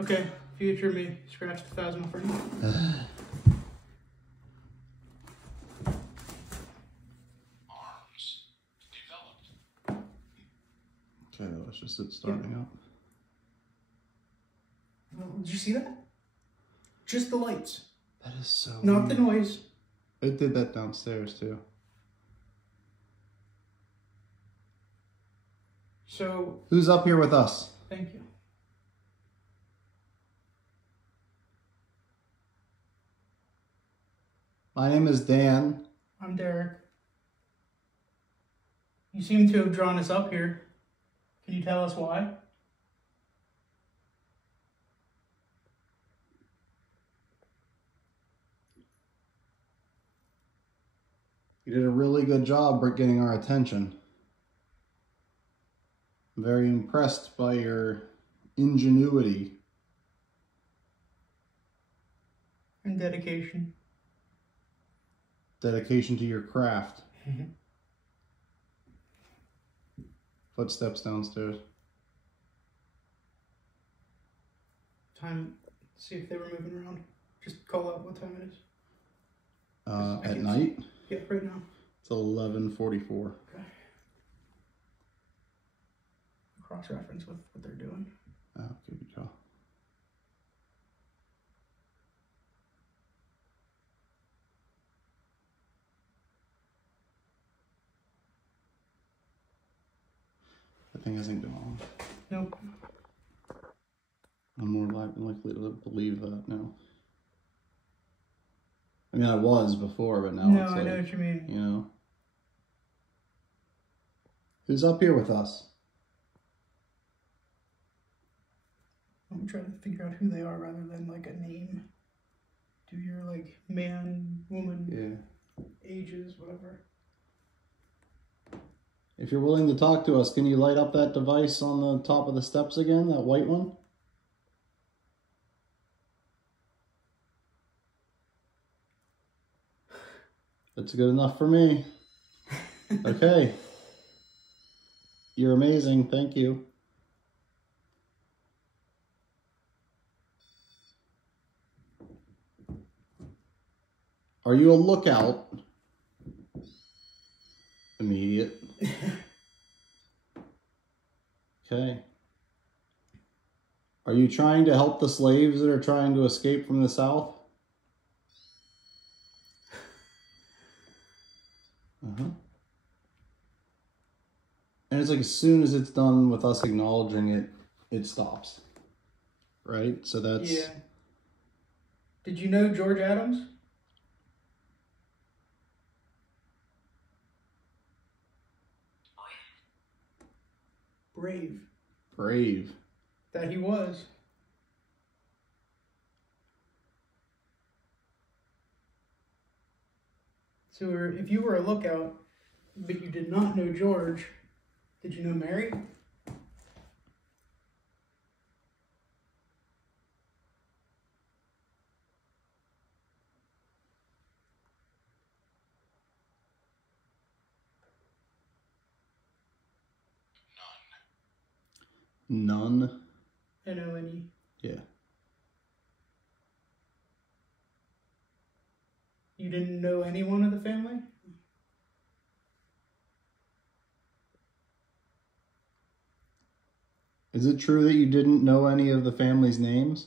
Okay, future me, scratch the 1,000 for you. Arms developed. Okay, that was just it starting up. Did you see that? Just the lights. That is so Not weird. the noise. It did that downstairs too. So, Who's up here with us? thank you. My name is Dan. I'm Derek. You seem to have drawn us up here. Can you tell us why? You did a really good job getting our attention. I'm very impressed by your ingenuity. And dedication. Dedication to your craft. Footsteps downstairs. Time, see if they were moving around. Just call out what time it is. At night? Yeah, right now. It's 11:44. Okay. Cross-reference with what they're doing. Oh, good job. The thing isn't going on. Nope. I'm more likely to believe that now. I mean, I was before, but now No, it's I like, know what you mean. you know. Who's up here with us? I'm trying to figure out who they are rather than like a name. Do your like man, woman, ages, whatever. If you're willing to talk to us, can you light up that device on the top of the steps again, that white one? That's good enough for me. Okay. You're amazing. Thank you. Are you a lookout? Immediate. Okay. Are you trying to help the slaves that are trying to escape from the South? Uh-huh. And it's like as soon as it's done with us acknowledging it, it stops. Right? So that's... Yeah. Did you know George Adams? Oh, yeah. Brave. Brave. That he was. So if you were a lookout, but you did not know George, did you know Mary? None. N-O-N-E. Yeah. You didn't know anyone of the family? Is it true that you didn't know any of the family's names?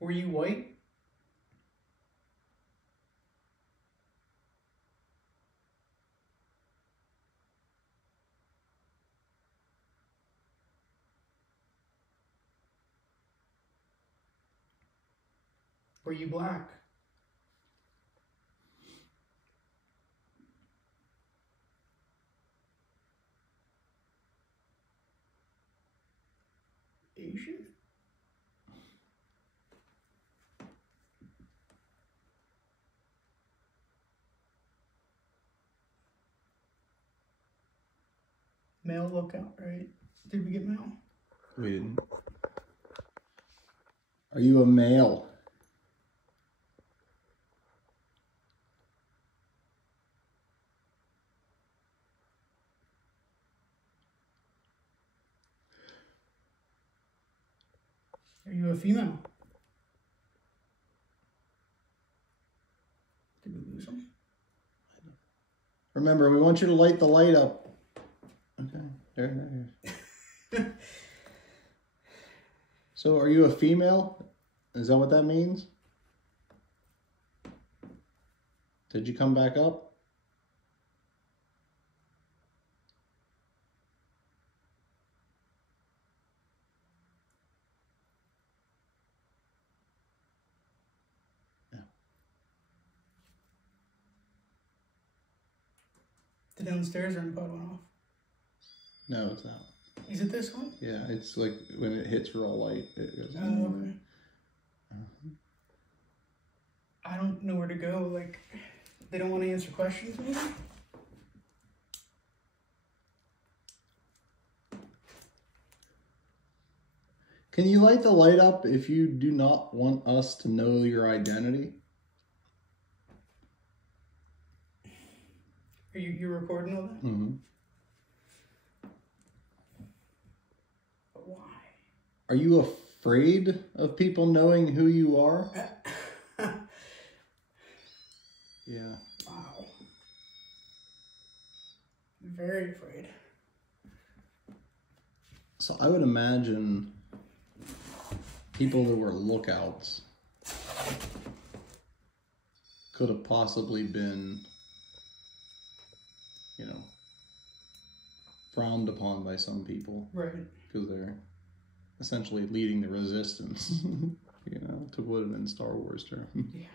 Were you white? Were you black? Asian? Male lookout, right? Did we get male? We didn't. Are you a male? Are you a female? Did we lose him? Remember, we want you to light the light up. Okay, there. So, are you a female? Is that what that means? Did you come back up? The downstairs REM pod went off. No, it's not. Is it this one? Yeah, it's like when it hits raw light, it goes. Oh, okay. I don't know where to go. Like, they don't want to answer questions maybe? Can you light the light up if you do not want us to know your identity? Are you're recording all that? Mm-hmm. But why? Are you afraid of people knowing who you are? Yeah. Wow. Very afraid. So I would imagine people that were lookouts could have possibly been, you know, frowned upon by some people. Right. Because they're essentially leading the resistance, you know, to put it in Star Wars terms. Yeah.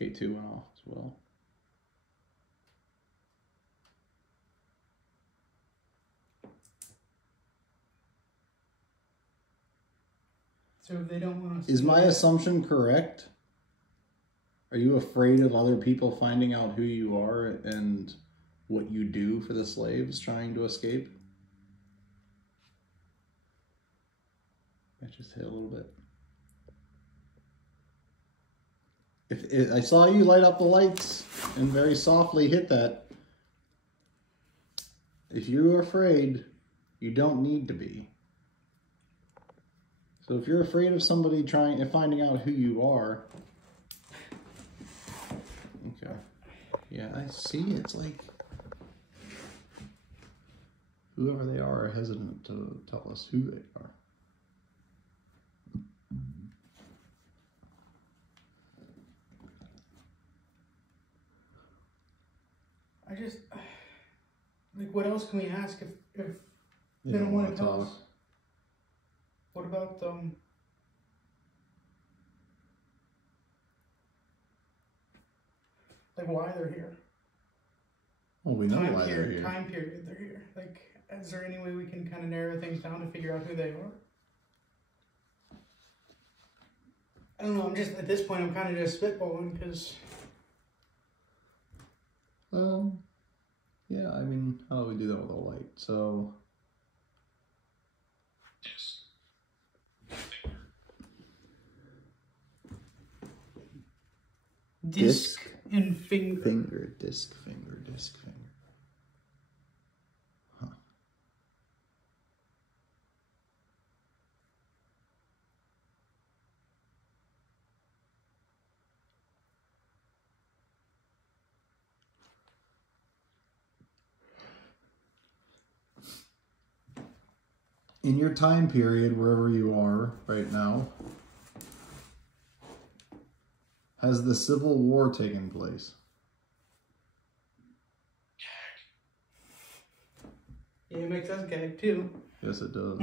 K2 went off as well. So if they don't want us... Is my assumption correct? Are you afraid of other people finding out who you are and what you do for the slaves trying to escape? I just hit a little bit. I saw you light up the lights and very softly hit that. If you're afraid, you don't need to be. So if you're afraid of somebody finding out who you are, okay, yeah, I see. It's like whoever they are hesitant to tell us who they are. I just... Like, what else can we ask if You they don't want to wanna tell talk. us? What about like why they're here? Well, we know why they're here. Time period they're here. Like, is there any way we can kind of narrow things down to figure out who they are? I don't know. I'm just at this point. I'm kind of just spitballing because. Yeah, I mean, how do we do that with a light? So, Disc and finger. Disc, finger. Huh. In your time period, wherever you are right now, has the Civil War taken place? Yeah, it makes us gag too. Yes, it does.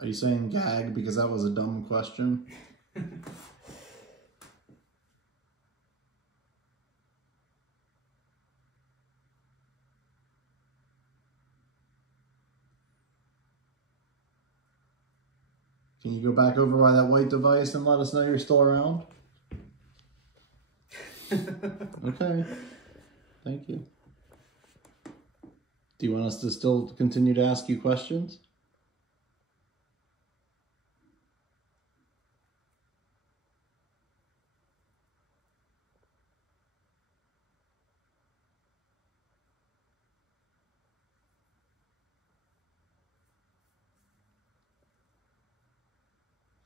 Are you saying gag because that was a dumb question? Can you go back over by that white device and let us know you're still around? Okay. Thank you. Do you want us to still continue to ask you questions?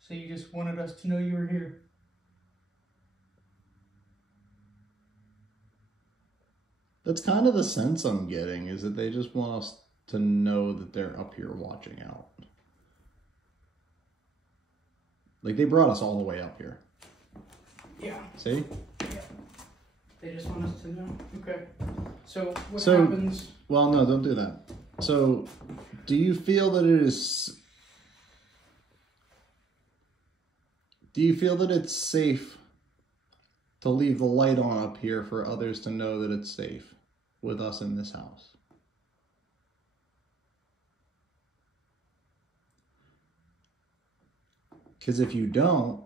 So you just wanted us to know you were here? That's kind of the sense I'm getting, is that they just want us to know that they're up here watching out. Like, they brought us all the way up here. Yeah. See? Yeah. They just want us to know. Okay. So what So- happens? Well, no, don't do that. So, do you feel that it is... Do you feel that it's safe to leave the light on up here for others to know that it's safe with us in this house? Because if you don't,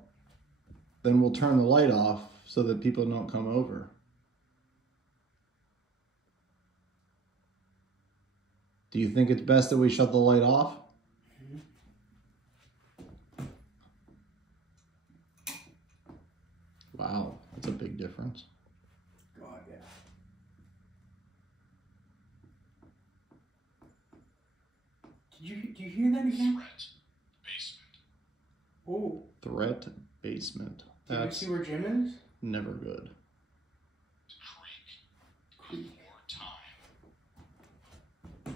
then we'll turn the light off so that people don't come over. Do you think it's best that we shut the light off? Wow, that's a big difference. God, yeah. Did you hear that again? Threat. Basement. Oh. Threat basement. Did you That's see where Jim is? never good. Creek. Before time.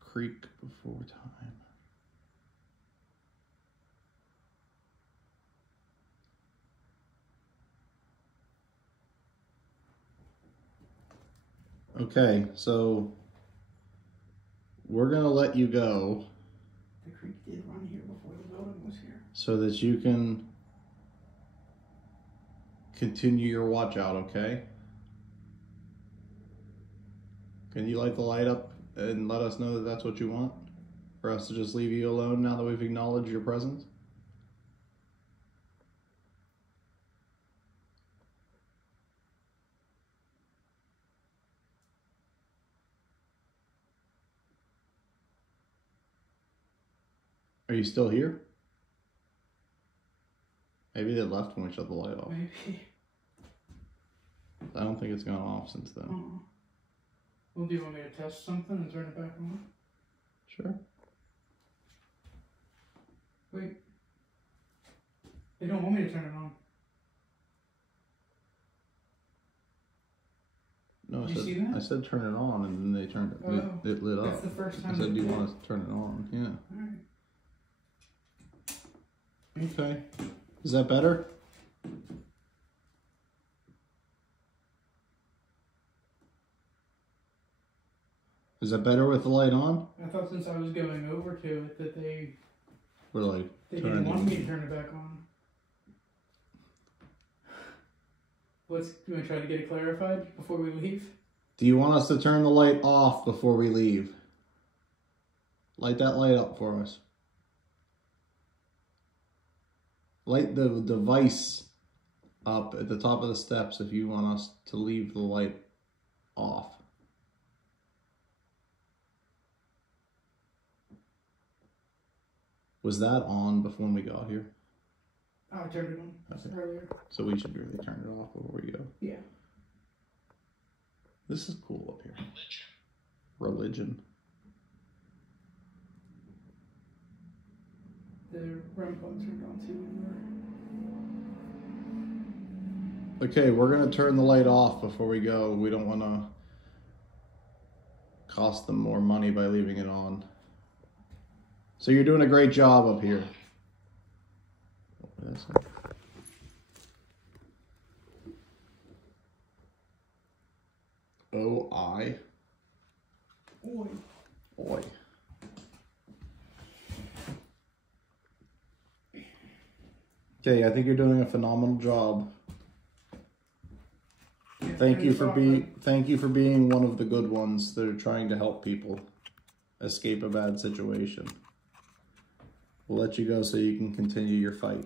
Creek before time. Okay, so we're gonna let you go The creek did run here before the building was here. so that you can continue your watch out, okay? Can you light the light up and let us know that that's what you want? For us to just leave you alone now that we've acknowledged your presence? Are you still here? Maybe they left when we shut the light off. Maybe. I don't think it's gone off since then. Well, do you want me to test something and turn it back on? Sure. Wait. They don't want me to turn it on. No, Did you see that? I said turn it on, and then they turned it. Oh, It lit That's up. the first I time. said, they do you did. want us to turn it on? Yeah. Alright. Okay. Is that better? Is that better with the light on? I thought since I was going over to it that they We're like, didn't want me to turn it back on. Do you want to try to get it clarified before we leave? do you want us to turn the light off before we leave? Light that light up for us. Light the device up at the top of the steps if you want us to leave the light off. Was that on before we got here? Oh, I turned it on earlier. So we should really turn it off before we go. Yeah. This is cool up here. Religion. Religion. The REM pod turned on too. Okay, we're gonna turn the light off before we go. We don't want to cost them more money by leaving it on. So you're doing a great job up here. What is it? O-I? Oi. Oi. Okay, I think you're doing a phenomenal job. Yeah, Thank turn you this for off, being one of the good ones that are trying to help people escape a bad situation. We'll let you go so you can continue your fight.